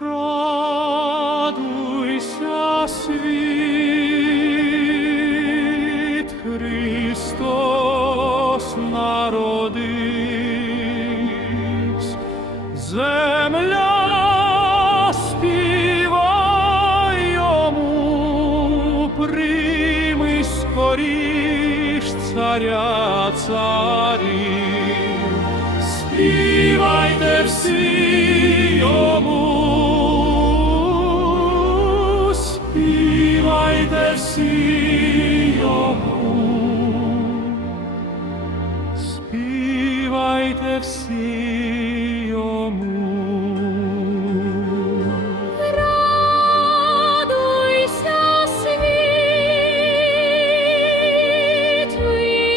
Радуйся, світ, Христос земля співає йому, прийми царя царів. Співайте всі йому. Всі йому. Співайте всі йому. Радуйся, світ,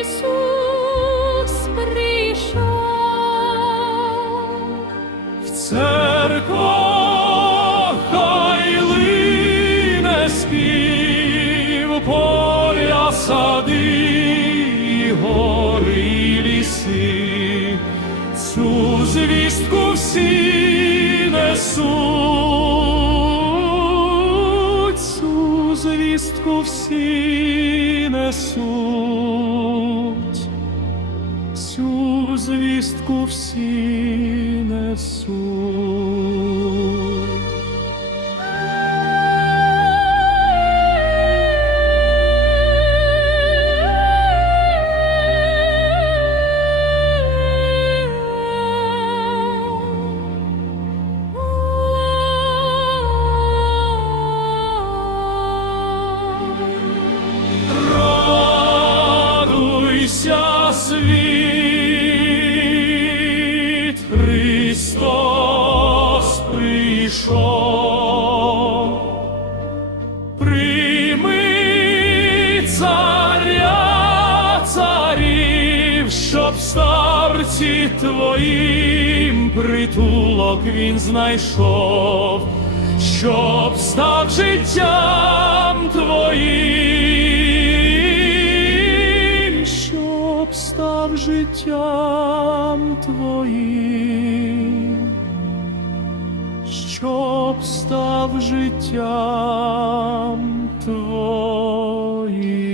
Ісус прийшов. В церквах цю звістку всі несуть, цю звістку всі несуть. Цю звістку всі несуть. Світ, Христос прийшов. Прийми царя царів, щоб старці твоїм притулок він знайшов, щоб став життям твоїм, словам Твоїм, щоб став життям Твоїм.